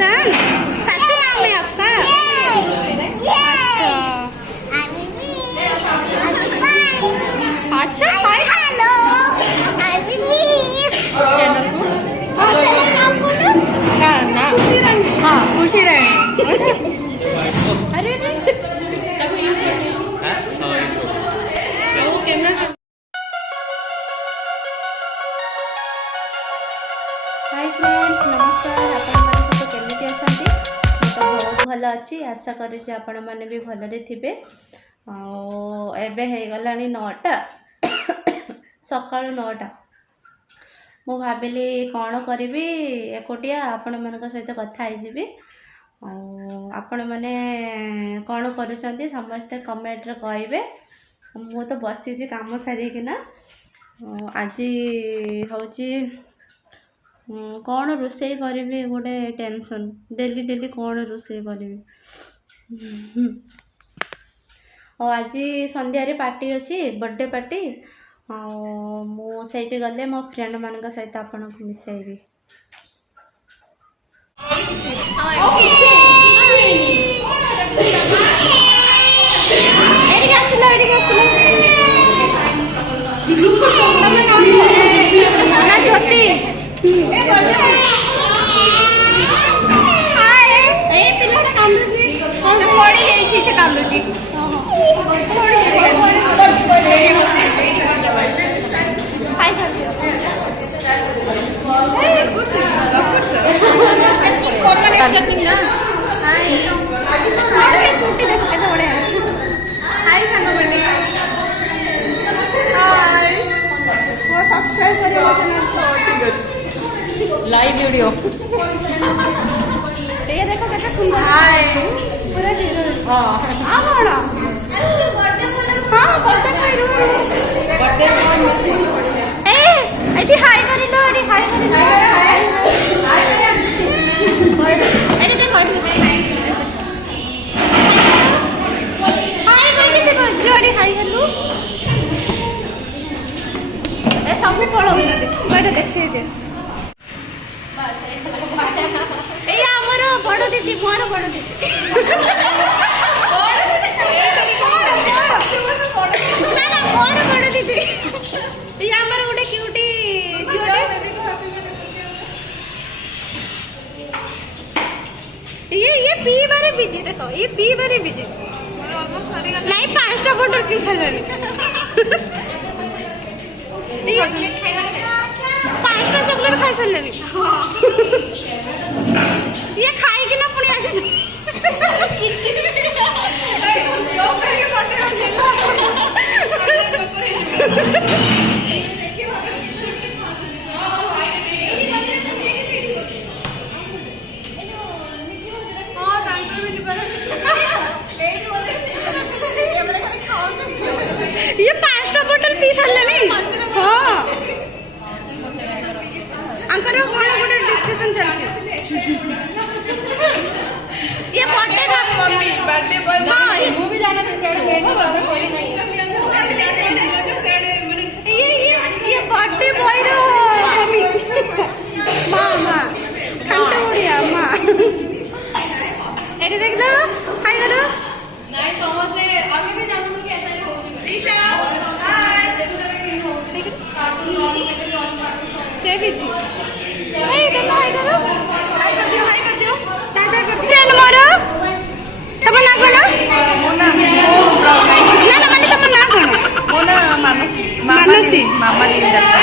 दान सच्ची नाम है आपका? अच्छा हेलो ना हाँ खुशी रहे अरे हाय फ्रेंड्स नमस्कार आपण सब केमिति अछंती तो बहुत भल अच्छी आशा करी आपण मैंने भी भलरे थिबे एबे हे गलानी 9टा सकाळ 9टा मु भाविली कौन करी एकोटिया आपण मान सहित कथा होइबी आपण मैंने कौन करुँच समस्ते कमेंट रे कहिबे मु तो बसी काम सारिकिना आज हूँ कौन रोषे करी गोटे टेंशन डेली डेली कौन रोषे करी और आज संध्या पार्टी अच्छी बर्थडे पार्टी मुझे गले मो फ्रेंड मान सहित आपन को मिसाइबी ज्योति लाइव वीडियो ये देखो कितना सुंदर हाय पूरा हां हां बड़ा हां बर्थडे कइरो बर्थडे ए एदी हाय करी लो एदी हाय करी लो एदी देखो हाय कोई किसी को जोड़ी हाय कर लो ए सब पळो बैठ देखिए दे बड़ दीदी मोर बड़ दीदी मोर बड़ दीदी ये हमर गोटे क्यूटी ये पी बारे बिजी देखो ये पी बारे बिजी नहीं 5टा बोतल पी सारी 5टा चॉकलेट खाई सारी ये खाएगी ना पुणी आसी ये 5टा बोतल पी सारे हाँ अंकर कौन गोटे डिस्कशन चलती ये बर्थडे का मम्मी बर्थडे पर हां वो भी जाना था सेड ये बर्थडे बॉय रो मम्मी मामा खानते बढ़िया मां एटे देख लो हाय करो नहीं समझ ले अभी भी जानो तो कैसा ही होगी ईशा हाय के बीच ए तो हाय करो हाय कर दियो फ्रेंड मोर तब ना कोन ना ना माने तब ना कोन मोना मानसी मामा ले जाता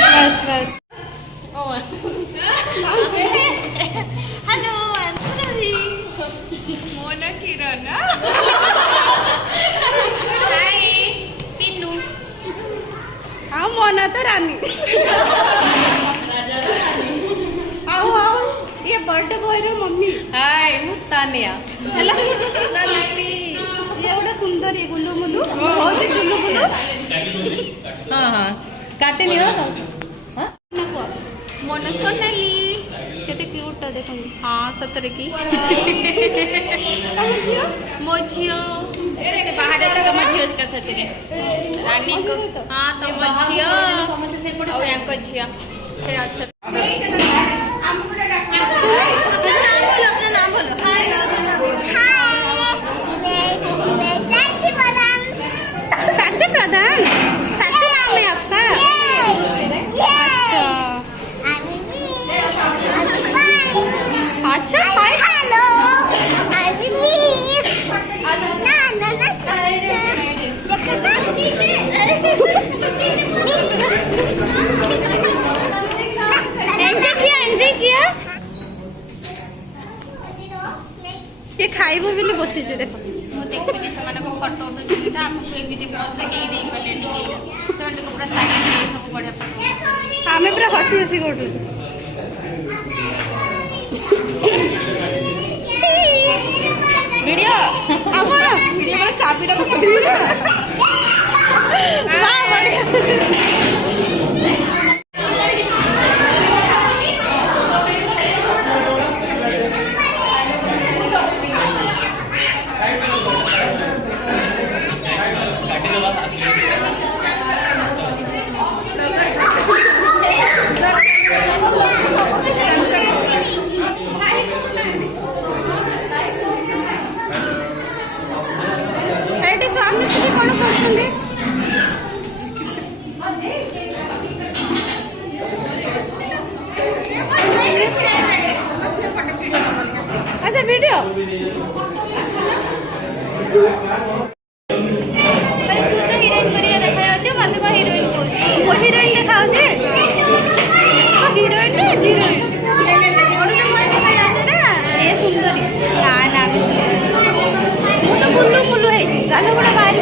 बस बस ओ hello I am Surbhi Mona Kiran hi Pinnu आ मोना तो रानी आओ आओ ये बर्थडे बॉय रो मम्मी हाय मु तानिया हला लाली ये गोटे सुंदर ये गुल्लू मुल्लू बहुत गुल्लू मुल्लू हां हां काटे लियो हां मन सोनाली केते क्यूट देखो हां सतरे की मो झियो से बाहर আছে तो मो झियो का सतरे रानी को हां तो मो झियो समस्त से पड़े से यांको झियो से अच्छा आमे पूरा हसी हसी गोटू वीडियो वीडियो वाला चाबीटा तो पड़ीला वाह बढ़िया अच्छा वीडियो हिरोइन देखा बुल्लू बुल्लू गाल गुड़ा बाहरी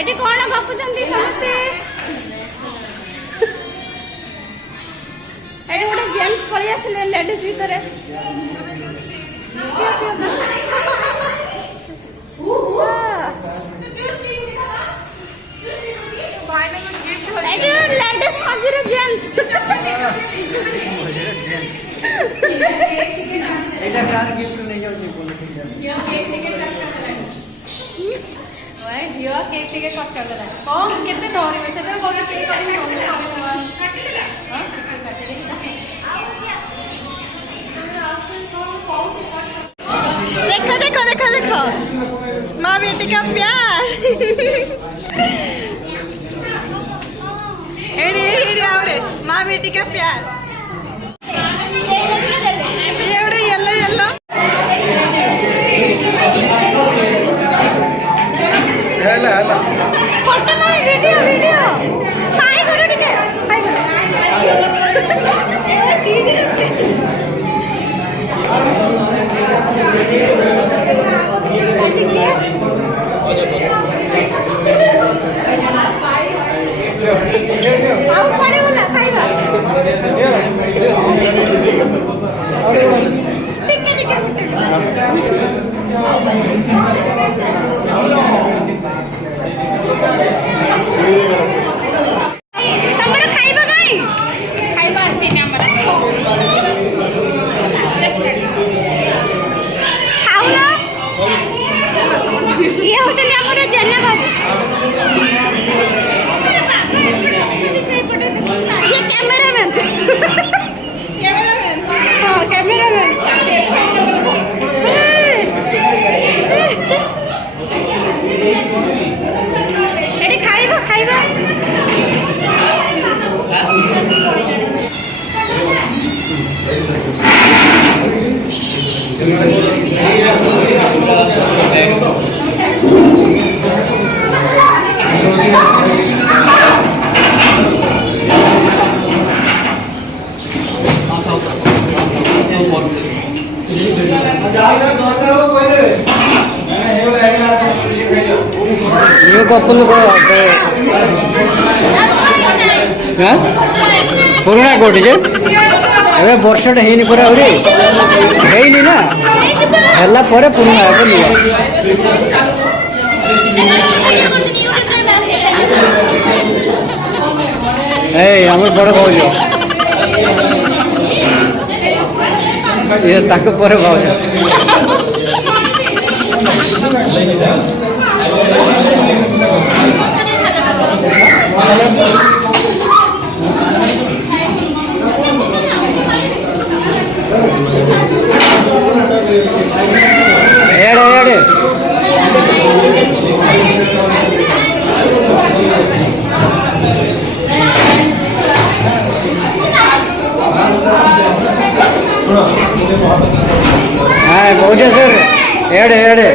एटी कौन गपुचंती समस्ते एटी गोटे जेंट्स पळी आसले लेडीज भितरे लेडीज मजूर जेंट्स एटा कार गिफ्ट नहीं झील केक टे कट करदेला कौन केते धरवे से केक देखो देखो देखो देखो माँ बेटी का प्यार एड़ी एड़ी आवड़े माँ बेटी का प्यार ये येलो येलो हेला हेला फोटो ना वीडियो वीडियो हाय करो ठीक है हाय आओ खड़े होला खाइबा ठीक है तमर खाइबा काई खाइबा आसी ने हमरा खाऊ ना ये होचन हमर जन्ना बाबू ये कैमरामैन कैमरामैन हां कैमरामैन एडी खाइबा खाइबा ये कपल को हां पुराना कोटी जे एबे वर्षटा हेनी पूरा औरी हेइली ना हल्ला परे पुराना है निया ए हमर बड़ भौजो ये ताक परे भौजो एड़े एड़े ओडिया सर एडे एडे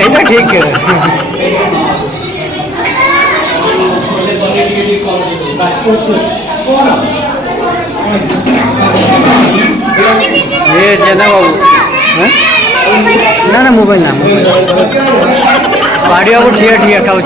এইটা ঠিক ये जेना बाबू ना ना मोबाइल ना पाड़ी बाबू ठिया ठिया खाऊ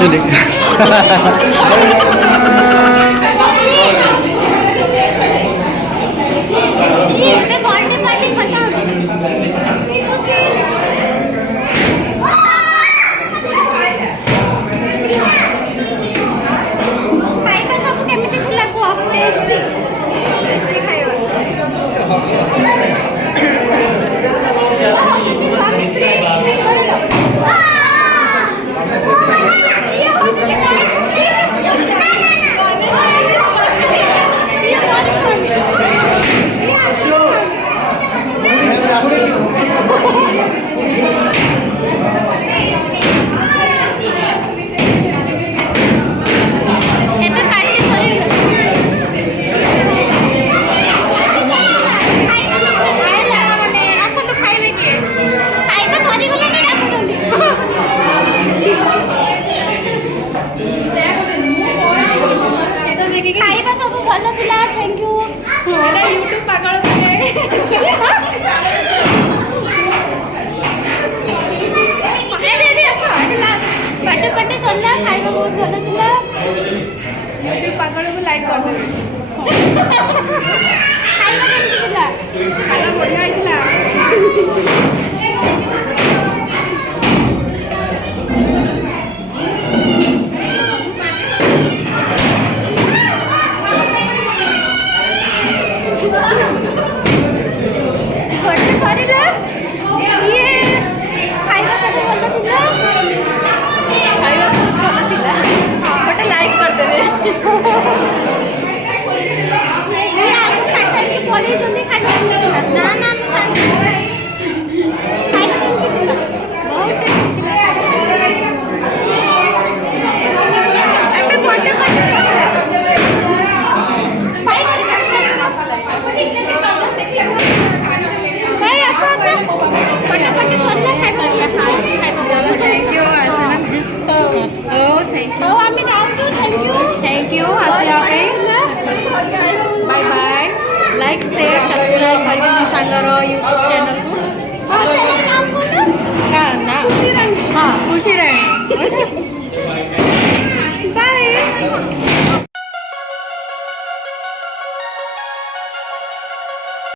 खाइबा सब भल थिला थैंक यू एटा YouTube पागल थे अरे रे असो एला बर्थडे बर्थडे सल्ला खाइबा बहुत भल थिला YouTube पागल को लाइक कर दे खाइबा केमति थिला खाइबा बढ़िया थिला लाइक शेयर सब्सक्राइब कर YouTube चैनल को।